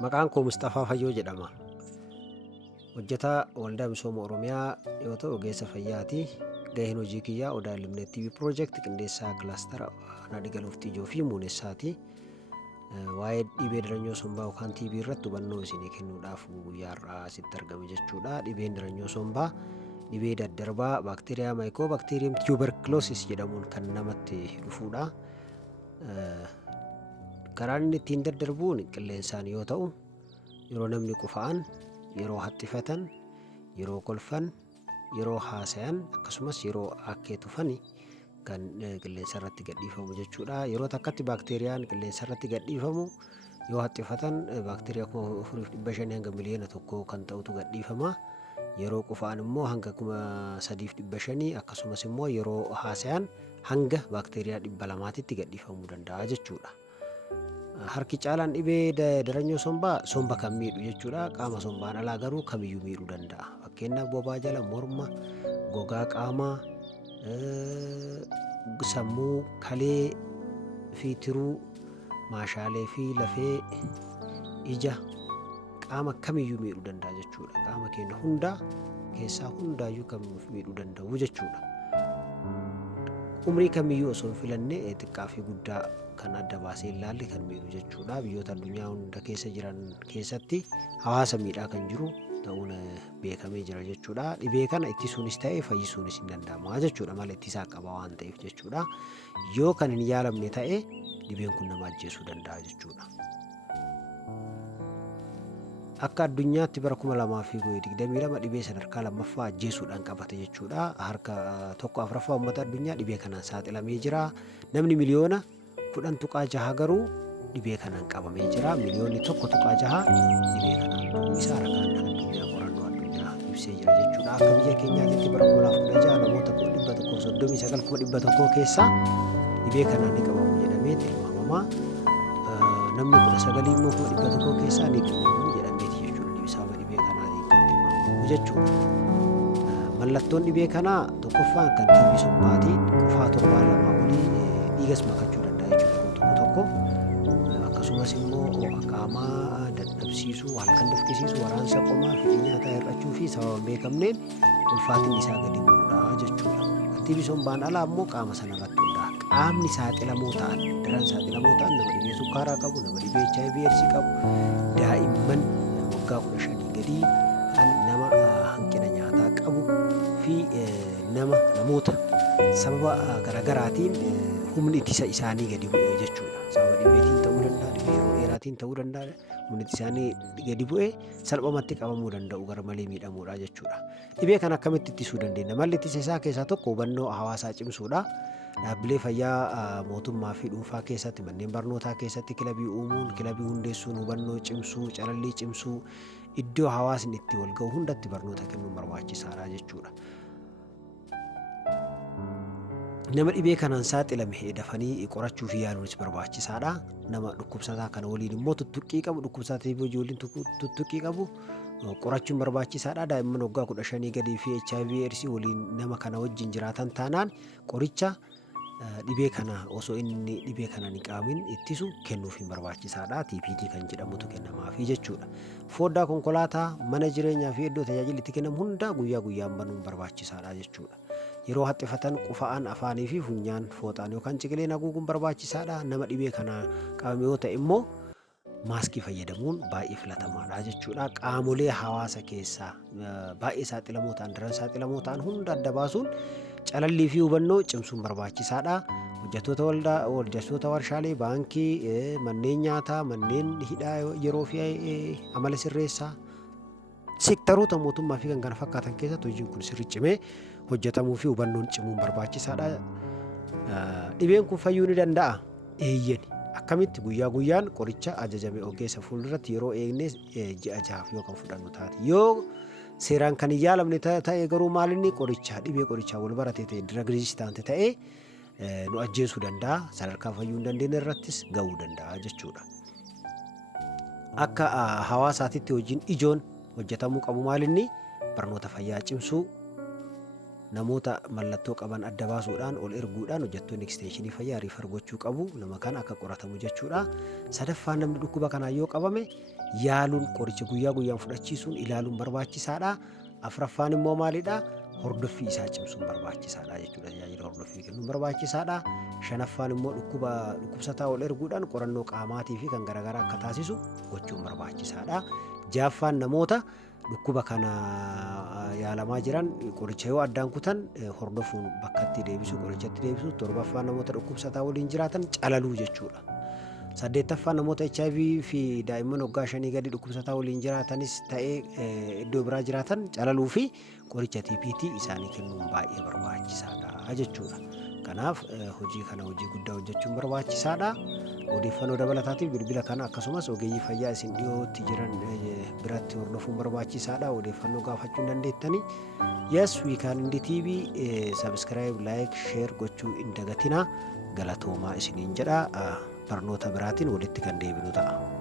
Maqaan koo Mustafaa Fayyoo jedhama. Hojjetaa Waldaa Misooma Oromiyaa yoo ta'u, ogeessa fayyaati. Gaheen hojii kiyyaa Odaa Limnet TV Project qindeessaa kilaastara Nadhigaluuf Tijoo fi Muuneessaati. Waa'ee dhibee diranyoo sombaa yookaan TB irratti hubannoo isinii kennuudhaaf guyyaa har'aa asitti argame jechuudha. Dhibeen diranyoo sombaa dhibee daddarbaa baakteeriyaa maayikoobakteeriyam tuberkuloosis jedhamuun kan namatti dhufudha. Karaan inni ittiin daddarbuun qilleensaan yoo ta'u, yeroo namni qufa'an, yeroo haxxifatan, yeroo kolfan, yeroo haasayan akkasumas yeroo akkee tufan kan qilleensa irratti gadhiifamu jechuudha. Yeroo takkatti baakteeriyaan qilleensa irratti gadhiifamu yoo haxxifatan baakteeriyaa 4,500 hanga miliyoona 1 kan ta'utu gadhiifama. Yeroo qufa'an immoo hanga 3,500 akkasumas immoo yeroo haasayan hanga baakteeriyaa 200tti gadhiifamuu danda'a jechuudha. Harki caalaan dhibee diranyoo sombaa somba kan miidhu jechuudha. Qaama sombaan alaa garuu kamiyyuu miidhuu danda'a. Fakkeenyaaf bobaa jala, morma, gogaa qaamaa, sammuu, kalee fi tiruu, maashaalee fi lafee, ija, qaama kamiyyuu miidhuu danda'a jechuudha. Qaama keenya hundaa keessaa hundaayyuu kan miidhuu danda'u jechuudha. Umrii kamiyyuu osoo hin filanne xiqqaa fi guddaa kan adda baasee ilaalle kan miidhu jechuudha. Biyyoota addunyaa hunda keessa jiran keessatti hawaasa miidhaa kan jiru ta'uun beekamee jira jechuudha. Dhibee kana ittisuunis ta'ee fayyisuunis hin danda'ama jechuudha. Mala ittisaa qaba waan ta'eef jechuudha. Yoo kan hin yaalamne ta'e dhibeen kun nama ajjeesuu danda'a jechuudha. Akka addunyaatti bara 2022 dhibee sadarkaa lammaffaa ajjeesuudhaan qabate jechuudha. Harka 1/4 uummata addunyaa dhibee kanaan saaxilamee jira. Namni miliyoona 10.6 garuu dhibee kanaan qabamee jira. Miliyoonni 1.6 dhibee kanaan du'uu isaa ragaan addunyaa qorannoo addunyaa ibsee jira jechuudha. Akka biyya keenyaatti bara 2016 namoota 139,100 keessaa dhibee kanaan ni qabamu jedhamee tilmaamama. Namni 19 immoo 100 keessaa ni qabamu jechuudha. Mallattoon dhibee kanaa tokkoffaan kan TB sombaati. Qufaa 7 olii dhiigas makachuu danda'a jechuudha tokko. Akkasumas immoo ho'a qaamaa dadhabsiisuu, halkan dafqisiisuu, waraansa qomaa, fedhii nyaataa hir'achuu fi sababa hin beekamneen ulfaatinni isaa gadi bu'uudha jechuudha. TB sombaan alaa immoo qaama sana irratti hundaa'a. Qaamni saaxilamoo ta'an, daran saaxilamoo ta'an nama dhibee sukkaaraa qabu, nama dhibee HIV/AIDS qabu, daa'imman waggaa 15 gadii kan nama hanqina nyaataa qabu fi namoota sababa garaagaraatiin humni ittisa isaanii gadi bu'ee jechuudha. Sababa dhibeetiin ta'uu danda'a, dhibee yeroo dheeraatiin ta'uu danda'a. Humni ittisa isaanii gadi bu'ee salphumatti qabamuu danda'u, gara malee miidhamuudha jechuudha. Dhibee kana akkamitti ittisuu dandeenya? Malli ittisa isaa keessaa tokko hubannoo hawaasaa cimsuudha. Dhaabbilee fayyaa mootummaa fi dhuunfaa keessatti, manneen barnootaa keessatti kilabii uumuun, kilabii hundeessuun, hubannoo cimsuu, calallii cimsuu, iddoo hawaasni itti wal ga'u hundatti barnoota kennuun barbaachisaadha jechuudha. Nama dhibee kanaan saaxilame dafanii qorachuu fi yaaluunis barbaachisaadha. Nama dhukkubsataa kana waliin immoo tuttuqqii qabu, dhukkubsataa TB waliin tuttuqqii qabu qorachuun barbaachisaadha. Daa'imman waggaa 15 gadii fi HIV/AIDS waliin nama kana wajjin jiraatan taanaan qoricha dhibee kana osoo inni dhibee kana hin qaamin ittisu kennuuf hin barbaachisaadha. TPT kan jedhamutu kennamaafi jechuudha. Foddaa konkolaataa, mana jireenyaa fi iddoo tajaajilli itti kennamu hunda guyyaa guyyaan banuun barbaachisaadha jechuudha. Yeroo haxxifatan qufa'an afaanii fi funyaan fooxaan yookaan ciqileen haguuguun barbaachisaadha. Nama dhibee kana qabame yoo ta'e immoo maaskii fayyadamuun baay'ee filatamaadha jechuudha. Qaamolee hawaasa keessaa baay'ee saaxilamoo ta'an, daran saaxilamoo ta'an hunda adda baasuun calallii fi hubannoo cimsuun barbaachisaadha. Hojjettoota waldaa, hojjettoota warshaalee, baankii, manneen nyaataa, manneen hidhaa yeroo fi amala sirreessaa, seektaroota mootummaa fi kan kana fakkaatan keessatti hojiin kun sirri cimee hojjetamuu fi hubannoon cimuun barbaachisaadha. Dhibeen kun fayyuu ni danda'a? Eeyyeni. Akkamitti? Guyyaa guyyaan qoricha ajajame ogeessa fuulduratti yeroo eegne ji'a 6 yookaan fudhannu taate. Yoo seeraan kan hin yaalamne ta'e garuu maalinni qoricha dhibee qorichaa wal barate ta'e drug resistant ta'e nu ajjeesuu danda'a. Sadarkaa fayyuu hin dandeenye irrattis ga'uu danda'a jechuudha. Akka hawaasaatitti hojiin ijoon hojjetamuu qabu maalinni barnoota fayyaa cimsuu, namoota mallattoo qaban adda baasuudhaan ol erguudhaan hojjettoonni ekstenshinii fayyaa riifar gochuu qabu. Nama kana akka qoratamu jechuudha. Sadaffaan namni dhukkuba kanaan yoo qabame yaaluun qoricha guyyaa guyyaan fudhachiisuun ilaaluun barbaachisaadha. Afuraffaan immoo maalidha? Hordoffii isaa cimsuun barbaachisaadha jechuudha. Tajaajila hordoffii kennuun barbaachisaadha. Shanaffaan immoo dhukkubsataa ol erguudhaan qorannoo qaamaatii fi kan garaagaraa akka taasisu gochuun barbaachisaadha. Ja'affaan namoota dhukkuba kana yaalamaa jiran qoricha yoo addaan kutan hordofuun bakkatti deebisu, qorichatti deebisu. Torbaffaan namoota dhukkubsataa waliin jiraatan calaluu jechuudha. Saddeettaffaan namoota HIV fi daa'imman waggaa 5 gadi dhukkubsataa waliin jiraatanis ta'ee iddoo biraa jiraatan calaluu fi qoricha TPT isaanii kennuun baay'ee barbaachisaadha jechuudha. Kanaaf hojii guddaa hojjechuun barbaachisaadha. Odeeffannoo dabalataatiif bilbila kana akkasumas ogeeyyii fayyaa isin dhiyootti jiran biratti hordofuun barbaachisaadha. Odeeffannoo gaafachuu dandeettanii. Yes, we can Indii TV subscribe, like, share gochuu hin dagatinaa. Galatoomaa isiniin jedha. Barnoota biraatiin walitti kan deebinu ta'a.